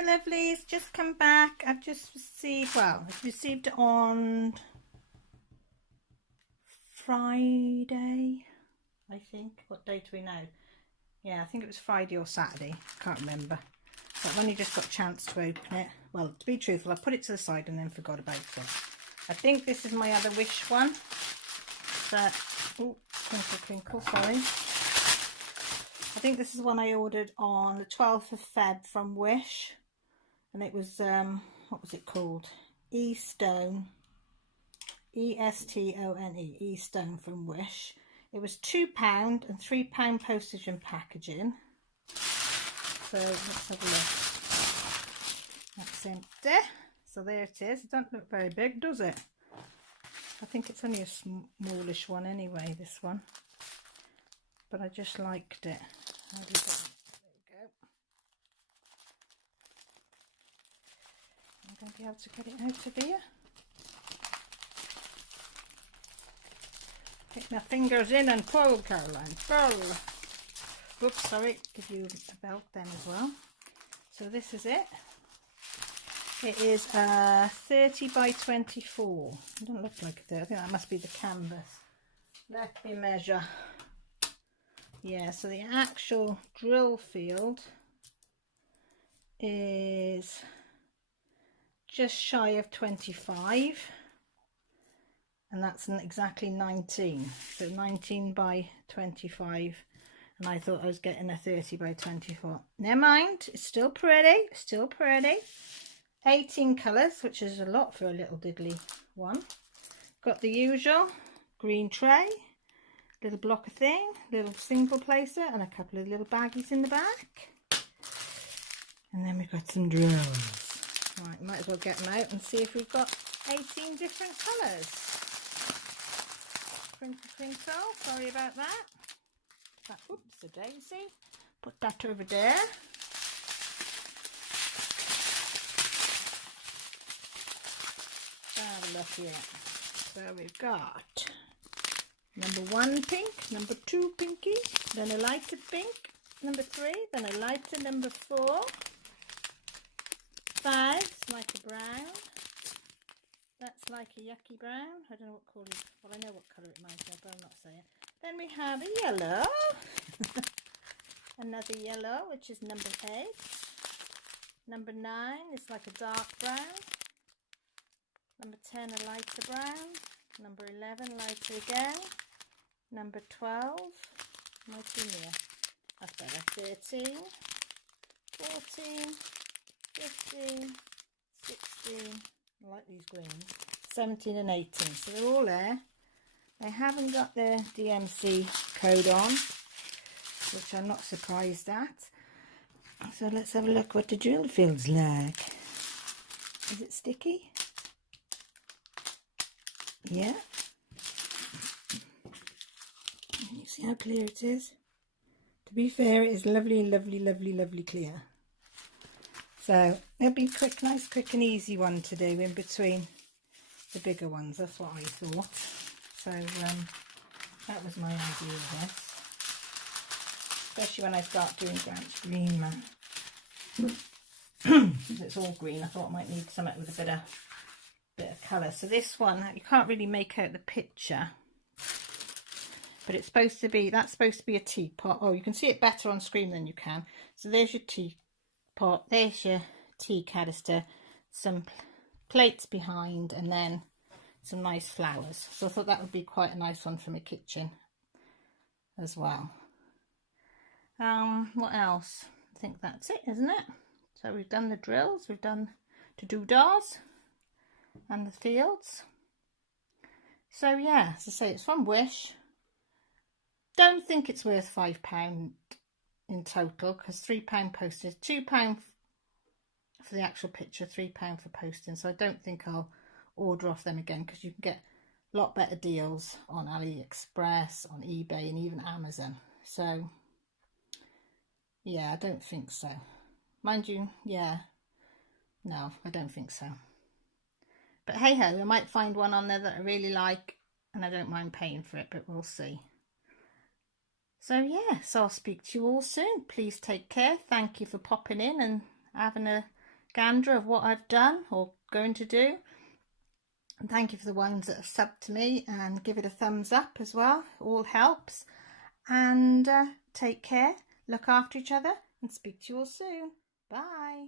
my lovelies, just come back. I've just received, well, I've received it on Friday, I think. What date are we now? Yeah, I think it was Friday or Saturday, can't remember. But I've only just got a chance to open it. Well, to be truthful, I put it to the side and then forgot about it. I think this is my other Wish one. But, oh, twinkle, twinkle, sorry. I think this is one I ordered on the 12th of Feb from Wish. And it was, what was it called? Estone. E-S-T-O-N-E. Estone from Wish. It was £2 and £3 postage and packaging. So let's have a look. That's empty. So there it is. It doesn't look very big, does it? I think it's only a smallish one anyway, this one. But I just liked it. There we go. I'm going to be able to get it out of here. Take my fingers in and pull, Caroline, pull. Oops, sorry, give you a belt then as well. So this is it. It is 30 by 24. It doesn't look like it. I think that must be the canvas. Let me measure. Yeah, so the actual drill field is just shy of 25. And that's exactly 19. So 19 by 25. And I thought I was getting a 30 by 24. Never mind, it's still pretty, still pretty. 18 colours, which is a lot for a little diddly one. Got the usual green tray, little blocker thing, little single placer, and a couple of little baggies in the back. And then we've got some drills. Right, might as well get them out and see if we've got 18 different colours. Twinkle, twinkle, sorry about that. Oops, a daisy. Put that over there. Have a look here. So we've got number 1 pink, number 2 pinky, then a lighter pink, number 3, then a lighter number 4, 5, like a brown, that's like a yucky brown, I don't know what colour, well I know what colour it reminds me of, but I'm not saying. Then we have a yellow, another yellow, which is number 8, number 9 is like a dark brown, number 10 a lighter brown, number 11 lighter again, number 12, might be near, that's better, 13, 14, 15, 16, I like these greens, 17 and 18, so they're all there. They haven't got their DMC code on, which I'm not surprised at. So let's have a look what the drill field's like. Is it sticky? Yeah. You see how clear it is? To be fair, it is lovely, lovely, lovely, lovely clear. So it'll be quick, nice, quick and easy one to do in between the bigger ones. That's what I thought. So that was my idea of this. Especially when I start doing Grant's green, man. It's all green. I thought I might need something with a bit of colour. So this one, you can't really make out the picture, but it's supposed to be, that's supposed to be a teapot. Oh, you can see it better on screen than you can. So there's your teapot, there's your tea canister, some plates behind, and then some nice flowers. So I thought that would be quite a nice one for my kitchen as well. What else? I think that's it, isn't it? So we've done the drills, we've done the doodahs and the fields. So yeah, as I say, it's from Wish. Don't think it's worth £5 in total, because £3 postage, £2 for the actual picture, £3 for posting. So I don't think I'll order off them again, because you can get a lot better deals on AliExpress, on eBay, and even Amazon. So yeah, I don't think so. Mind you, yeah, no, I don't think so. But hey ho, I might find one on there that I really like, and I don't mind paying for it, but we'll see. So yeah, so I'll speak to you all soon. Please take care. Thank you for popping in and having a gander of what I've done or going to do. And thank you for the ones that have subbed to me, and give it a thumbs up as well. All helps. And take care, look after each other, and speak to you all soon. Bye.